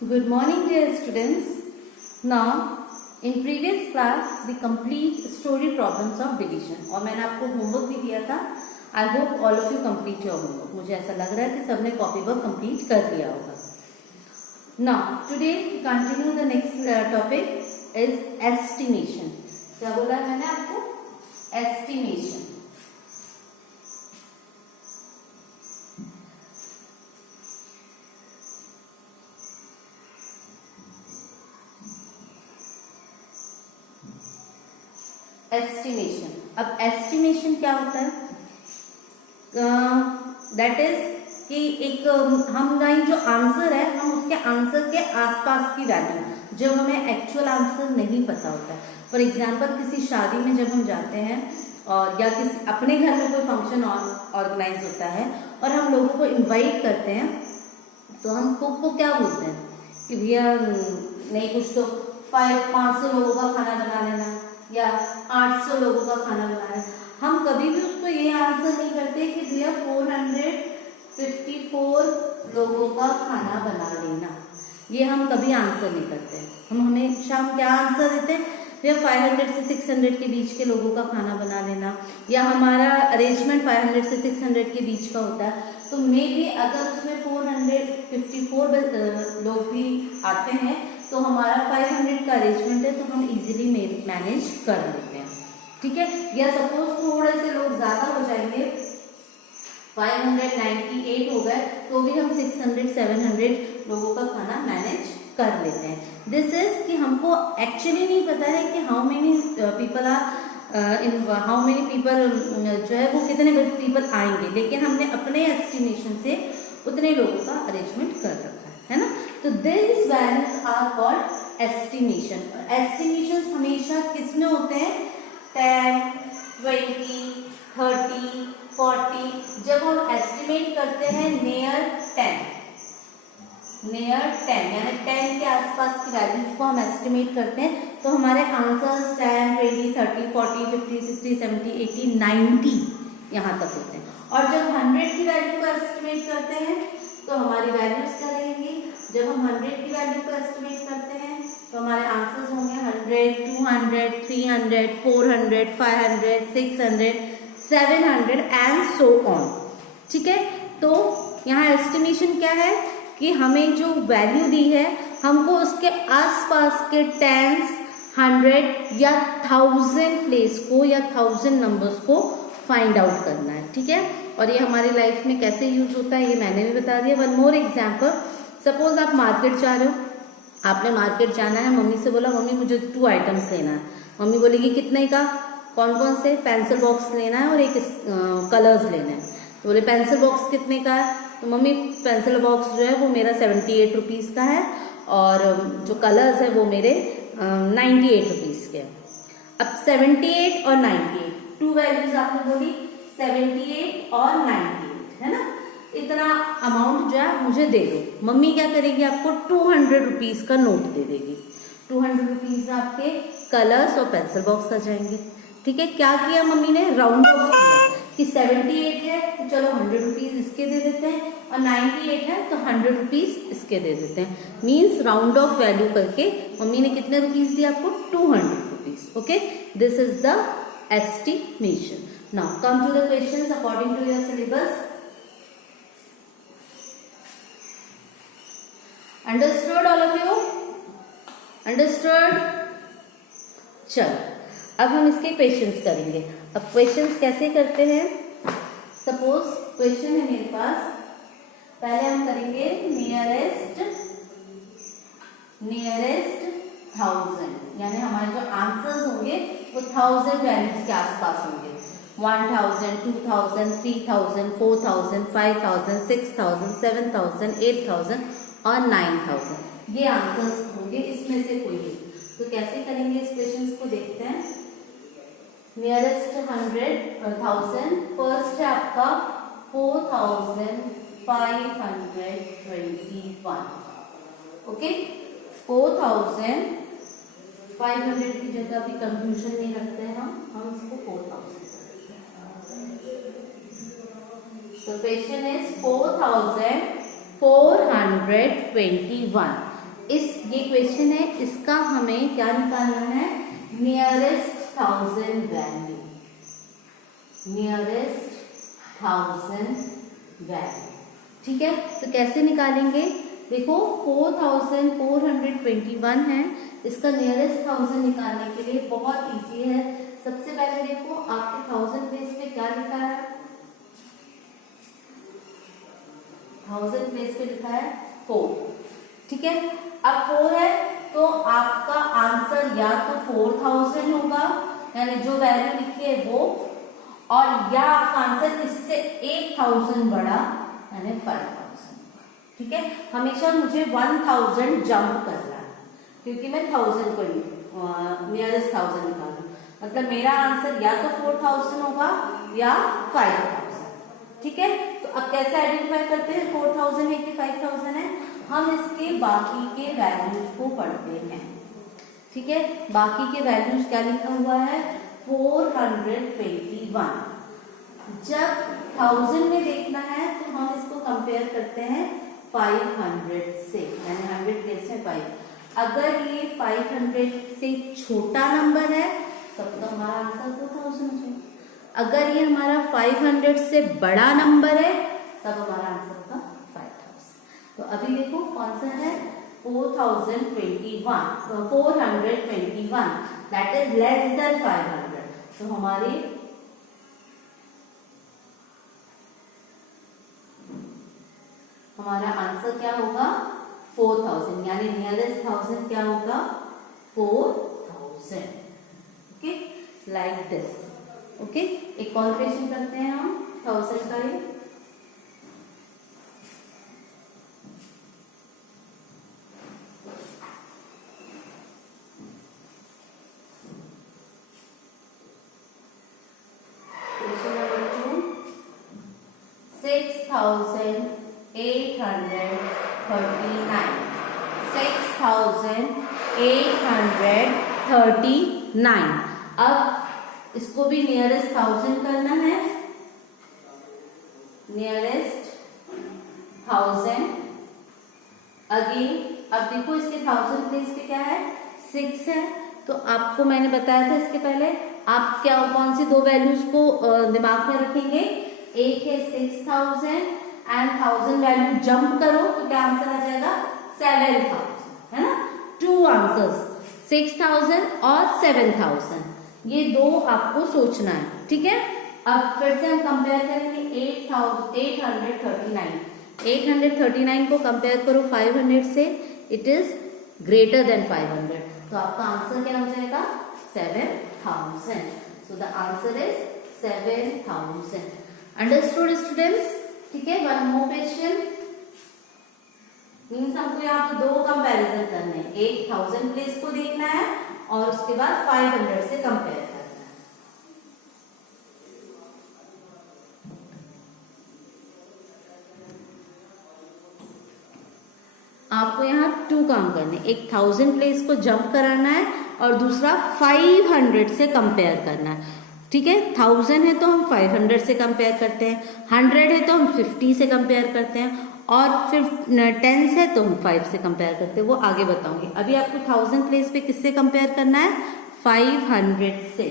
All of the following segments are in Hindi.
Good morning, dear students. Now, in previous class, we complete story problems of division. और मैंने आपको होमवर्क भी दिया था. I hope all of you complete your homework. मुझे ऐसा लग रहा है कि सबने कॉपी वर्क complete कर दिया होगा. Now, today we continue the next topic is estimation. क्या बोला है मैंने आपको? Estimation. एस्टिमेशन. अब एस्टिमेशन क्या होता है? दैट इज कि एक हमारा जो आंसर है, हम उसके आंसर के आसपास की वैल्यू, जब हमें एक्चुअल आंसर नहीं पता होता है. फॉर एग्जांपल, किसी शादी में जब हम जाते हैं और या किसी अपने घर में कोई फंक्शन ऑर्गेनाइज होता है और हम लोगों को इनवाइट करते हैं, तो हम कुक को क्या बोलते हैं कि भैया नहीं कुछ तो 500 लोगों का खाना बना लेना या 800 लोगों का खाना बनाना. हम कभी भी उसको ये आंसर नहीं करते कि भैया 454 लोगों का खाना बना लेना. ये हम कभी आंसर नहीं करते. हम हमेशा क्या आंसर देते हैं? भैया 500 से 600 के बीच के लोगों का खाना बना लेना, या हमारा अरेंजमेंट 500 से 600 के बीच का होता है. तो मे बी अगर उसमें 454 लोग भी आते हैं तो हमारा 500 का अरेंजमेंट है, तो हम इजीली मैनेज कर लेते हैं. ठीक है. या सपोज थोड़े से लोग ज्यादा हो जाएंगे, 598 हो गए, तो भी हम 600-700 लोगों का खाना मैनेज कर लेते हैं. दिस इज कि हमको एक्चुअली नहीं पता है कि हाउ मेनी पीपल जो है वो कितने पीपल आएंगे, लेकिन हमने अपने एस्टिमेशन से उतने लोगों का अरेंजमेंट कर रखा है ना. तो this values are called estimation. Estimation हमेशा किस में होते हैं? 10, 20, 30, 40. जब हम एस्टिमेट करते हैं नियर 10 यानी 10 के आसपास की वैल्यूज को हम एस्टिमेट करते हैं, तो हमारे आंसर्स 10, 20, 30, 40, 50, 60, 70, 80, 90 यहाँ तक होते हैं. और जब 100 की वैल्यू को एस्टिमेट करते हैं तो हमारी वैल्यूज क्या रहेंगी? जब हम 100 की वैल्यू को एस्टिमेट करते हैं तो हमारे आंसर्स होंगे 100, 200, 300, 400, 500, 600, 700 एंड सो ऑन. ठीक है. तो यहाँ एस्टिमेशन क्या है कि हमें जो वैल्यू दी है, हमको उसके आसपास के 10, 100 या 1000 प्लेस को या 1000 नंबर्स को फाइंड आउट करना है. ठीक है. और ये हमारी लाइफ में कैसे यूज होता है ये मैंने भी बता दिया. One more example. सपोज आप मार्केट जा रहे हो, आपने मार्केट जाना है, मम्मी से बोला मम्मी मुझे 2 आइटम्स लेना है. मम्मी बोलेगी कितने का? कौन कौन से? पेंसिल बॉक्स लेना है और एक कलर्स लेना है. तो बोले पेंसिल बॉक्स कितने का है? तो मम्मी पेंसिल बॉक्स जो है वो मेरा 78 रुपीज़ का है और जो कलर्स है वो मेरे 98 रुपीज़ के. अब 78 और 98 टू वैल्यूज आपने बोली, 78 और 98 है ना. इतना अमाउंट जो है मुझे दे दो. मम्मी क्या करेगी? आपको 200 रुपीज़ का नोट दे देगी. 200 रुपीज़ आपके कलर्स और पेंसिल बॉक्स आ जाएंगे. ठीक है. क्या किया मम्मी ने? राउंड ऑफ किया कि 78 है तो चलो 100 रुपीज़ इसके दे देते हैं, और 98 है तो 100 रुपीज़ इसके दे देते हैं. मीन्स राउंड ऑफ वैल्यू करके मम्मी ने कितने रुपीज़ दिए आपको? 200 rupees. Okay. This is the estimation. Now come to the questions according to your syllabus. Understood all of you? Understood? चलो अब हम इसके क्वेश्चंस करेंगे. अब क्वेश्चंस कैसे करते हैं? सपोज क्वेश्चन है मेरे पास. पहले हम करेंगे नियरेस्ट 1000, यानी हमारे जो आंसर्स होंगे वो 1000 वैल्यूज के आसपास होंगे. 1000, 2000, 3000, 4000, 5000, 6000, 7000, 8000 और 9000. ये आंसर्स होंगे इसमें से कोई भी. तो कैसे करेंगे इस क्वेश्चन को देखते हैं. नियरेस्ट 1000 फर्स्ट है आपका 4521. ओके. 4500 की जगह भी कंफ्यूजन नहीं रखते हैं हम इसको 4000. So question is 4421. ये क्वेश्चन है, इसका हमें क्या निकालना है, नियरेस्ट 1000 वैल्यू, नियरेस्ट 1000 वैल्यू। ठीक है, तो कैसे निकालेंगे, देखो 4421 है, इसका नियरेस्ट 1000 निकालने के लिए बहुत इजी है। सबसे पहले देखो आपके 1000 प्लेस पे क्या लिखा है, 1000 प्लेस पे लिखा है 4। ठीक है, अब 4 है तो आपका आंसर या तो 4000 होगा, यानी जो वैल्यू लिखी है वो, और या आपका आंसर इससे 1000 बड़ा यानी 5000। ठीक है, हमेशा मुझे 1000 जंप करना है क्योंकि मैं 1000 को नियरेस्ट 1000 निकालूं, मतलब मेरा आंसर या तो 4000 होगा या 5000। ठीक है, तो अब कैसे आइडेंटिफाई करते हैं 4000 है कि 5000 है, हम इसके बाकी के वैल्यूज को पढ़ते हैं। ठीक है, बाकी के वैल्यूज क्या लिखा हुआ है, 421। जब 1000 में देखना है तो हम इसको कंपेयर करते हैं 500 से, यानी 100 प्लेस में 5। अगर ये 500 से छोटा नंबर है तब तो हमारा आंसर 2000 है। अगर ये हमारा 500 से बड़ा नंबर है तब हमारा आंसर होगा 5000। तो अभी देखो कौन सा है, 421, दैट इज लेस देन 500। तो हमारा आंसर क्या होगा 4000, यानी नियरेस्ट 1000 क्या होगा 4000। Okay, like this. ओके, एक और क्वेश्चन करते हैं हम 1000 का ही। Question number 2, 6839, 6839। अब इसको भी नियरेस्ट 1000 करना है, नियरेस्ट 1000 अगेन। अब देखो इसके 1000 प्लेस पे क्या है 6 है, तो आपको मैंने बताया था इसके पहले, आप क्या कौन सी दो वैल्यूज को दिमाग में रखेंगे, एक है 6000 एंड 1000 वैल्यू जंप करो तो क्या आंसर आ जाएगा 7000, है ना। 2 आंसर्स 6000 और 7000, ये दो आपको सोचना है। ठीक है, अब फिर से हम कंपेयर करेंगे 839, 839 को कंपेयर करो 500 से, इट इज ग्रेटर देन 500, तो आपका आंसर क्या हो जाएगा 7000। So the answer is 7000। Understood students. ठीक है, वन मोर क्वेश्चन, मीन्स हमको यहाँ पे दो कंपैरिजन करने हैं, एक 1000 प्लेस को देखना है और उसके बाद 500 से कंपेयर करना है। आपको यहाँ 2 काम करने, एक 1000 प्लेस को जंप कराना है और दूसरा 500 से कंपेयर करना है। ठीक है, 1000 है तो हम 500 से कंपेयर करते हैं, 100 है तो हम 50 से कंपेयर करते हैं, और फिर 10 है तो हम 5 से कंपेयर करते हैं, वो आगे बताऊंगी। अभी आपको 1000 प्लेस पे किससे कंपेयर करना है 500 से।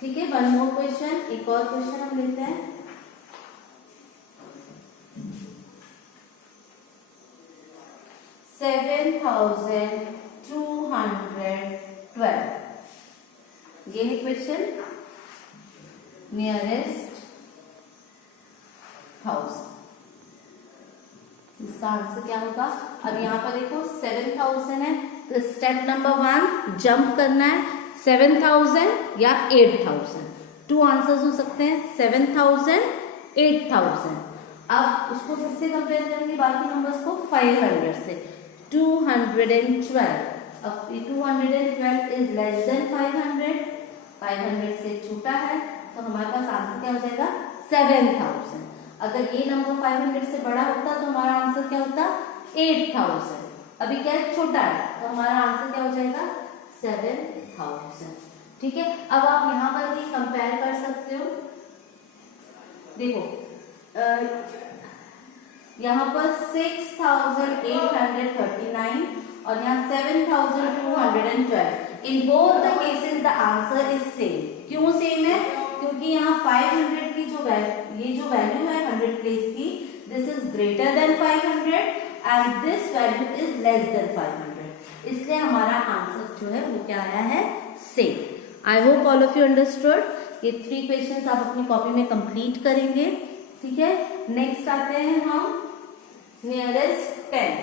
ठीक है, वन मोर क्वेश्चन, एक और क्वेश्चन हम लेते हैं। ये है क्वेश्चन, नियरेस्ट 1000, इसका आंसर क्या होगा। अब यहाँ पर देखो 7000 है तो स्टेप नंबर 1 जंप करना है, 7000 या 8000, 2 आंसर्स हो सकते हैं, 7000 8000। अब उसको किससे कंपेयर करेंगे बाकी नंबर्स को 500 से, 212। अब 212 इज लेस देन 500, 500 से छोटा है, तो हमारे पास आंसर क्या हो जाएगा 7000। अगर ये नंबर 500 से बड़ा होता तो हमारा आंसर क्या होता 8000। अभी क्या है छोटा है, तो हमारा आंसर क्या हो जाएगा 7000। ठीक है, अब आप यहाँ पर भी कंपेयर कर सकते हो। देखो यहाँ पर 6,839 और यहाँ 7,212। In both the cases the answer is same. क्यों सेम है? क्योंकि यहाँ 500 की जो ये जो वैल्यू है 100 प्लेस की, this is greater then 500 and this value is less then 500, इसलिए हमारा आंसर जो है वो क्या आया है? Same. I hope all of you understood. ये 3 क्वेश्चंस आप अपनी कॉपी में कंप्लीट करेंगे, ठीक है। नेक्स्ट आते हैं हम नियरेस्ट 10,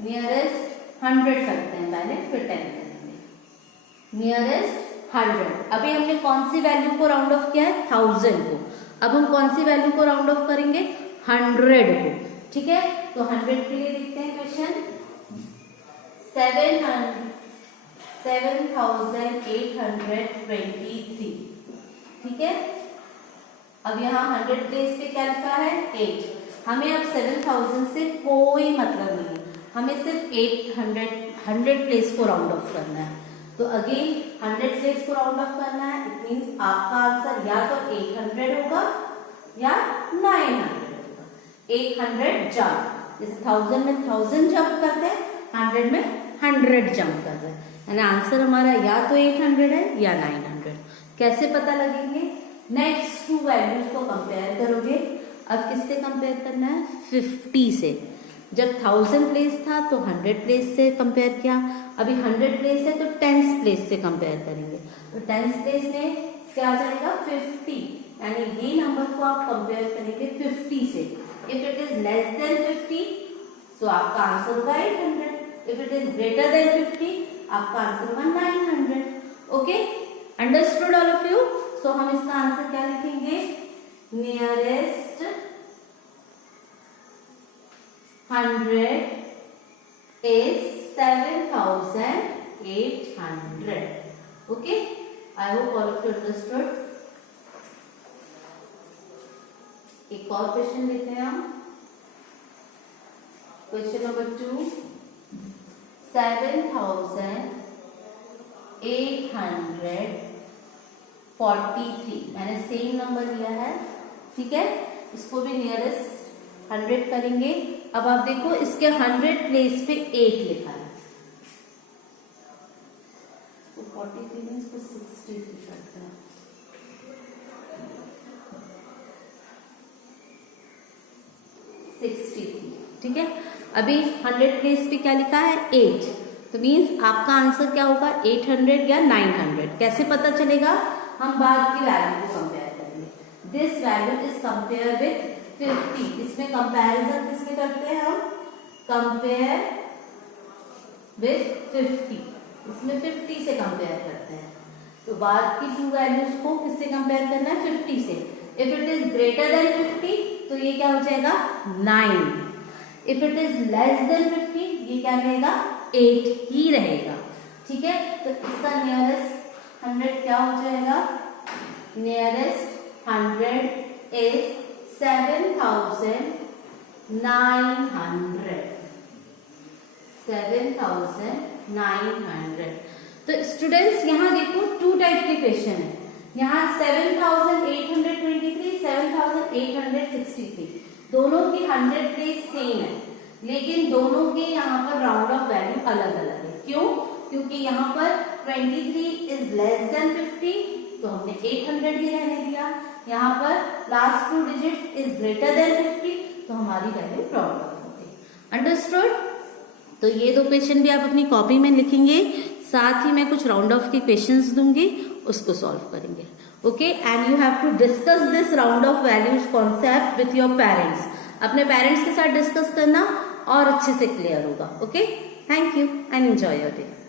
नियरेस्ट 100 करते हैं पहले, फिर 10 करेंगे। नियरेस्ट 100, अभी हमने कौन सी वैल्यू को राउंड ऑफ किया है? 1000 को। अब हम कौन सी वैल्यू को राउंड ऑफ करेंगे? 100 को, ठीक है। तो 100 के लिए देखते हैं क्वेश्चन। 7,823, ठीक है। अब यहाँ 100 प्लेस पे क्या लिखा है? 8। हमें अब 7,000 से कोई मतलब नहीं है, हमें सिर्फ 100 प्लेस को राउंड ऑफ करना है। तो अगेन 100 प्लेस को राउंड ऑफ करना है, इट मीन्स आपका आंसर या तो 800 होगा या 900 होगा। 800 जंप, जैसे 1000 में 1000 जंप करते हैं, 100 में 100 जंप कर रहे हैं, यानी आंसर हमारा या तो 800 है या 900। कैसे पता लगेंगे? नेक्स्ट 2 वैल्यूज को कंपेयर करोगे। अब किससे कंपेयर करना है? 50 से। जब 1000 प्लेस था तो 100 प्लेस से कंपेयर किया, अभी 100 प्लेस है तो 10th प्लेस से कंपेयर करेंगे। तो 10th प्लेस में क्या आ जाएगा? 50, यानी ये नंबर को आप कंपेयर करेंगे 50 से। If it is less than 50 तो आपका आंसर होगा 800, if it is greater than 50 आपका आंसर होगा 900। Okay, understood all of you? So हम इसका आंसर क्या लिखेंगे? Nearest 100 is 7,800. Okay, I hope all of you understood. एक और क्वेश्चन लेते हैं हम। क्वेश्चन नंबर 2, 7,843, मैंने सेम नंबर लिया है, ठीक है। इसको भी नियरेस्ट 100 करेंगे। अब आप देखो इसके 100 प्लेस पे 8 लिखा है, तो 43 में इसको 60 लिख सकते हैं। 63, ठीक है। अभी 100 प्लेस पे क्या लिखा है? 8, तो मीन्स आपका आंसर क्या होगा? 800 या 900। कैसे पता चलेगा? हम बाद की वैल्यू को कंपेयर करेंगे। This value is compare with 50। इसमें कंपैरिजन किसमें करते हैं हम? कंपेयर विथ 50, इसमें 50 से कंपेयर करते हैं। तो बाद की 2 वैल्यूज को किससे कंपेयर करना है? 50 से। If it is greater than 50 तो ये क्या हो जाएगा? 9। If it is less than 50 ये क्या रहेगा? 8 ही रहेगा, ठीक है। तो इसका नियरेस्ट 100 क्या हो जाएगा? Nearest 100 is 7,900। 7,900। तो स्टूडेंट्स यहाँ देखो 2 टाइप के क्वेश्चन है। यहाँ 7,823, 7,863, दोनों की 100 प्लेस सेम है, लेकिन दोनों के यहाँ पर राउंड ऑफ वैल्यू अलग अलग है। क्यों? क्योंकि यहाँ पर 23 इज लेस देन 50 तो हमने 800 ही रहने दिया। यहाँ पर last 2 digits is greater than 50 तो हमारी वैल्यू राउंड ऑफ हो गई। अंडरस्टूड? तो ये 2 क्वेश्चन भी आप अपनी कॉपी में लिखेंगे, साथ ही मैं कुछ राउंड ऑफ के क्वेश्चंस दूंगी, उसको सॉल्व करेंगे। Okay, and you have to discuss this round off values concept with your parents. अपने पेरेंट्स के साथ डिस्कस करना और अच्छे से क्लियर होगा। Okay, thank you and enjoy your day.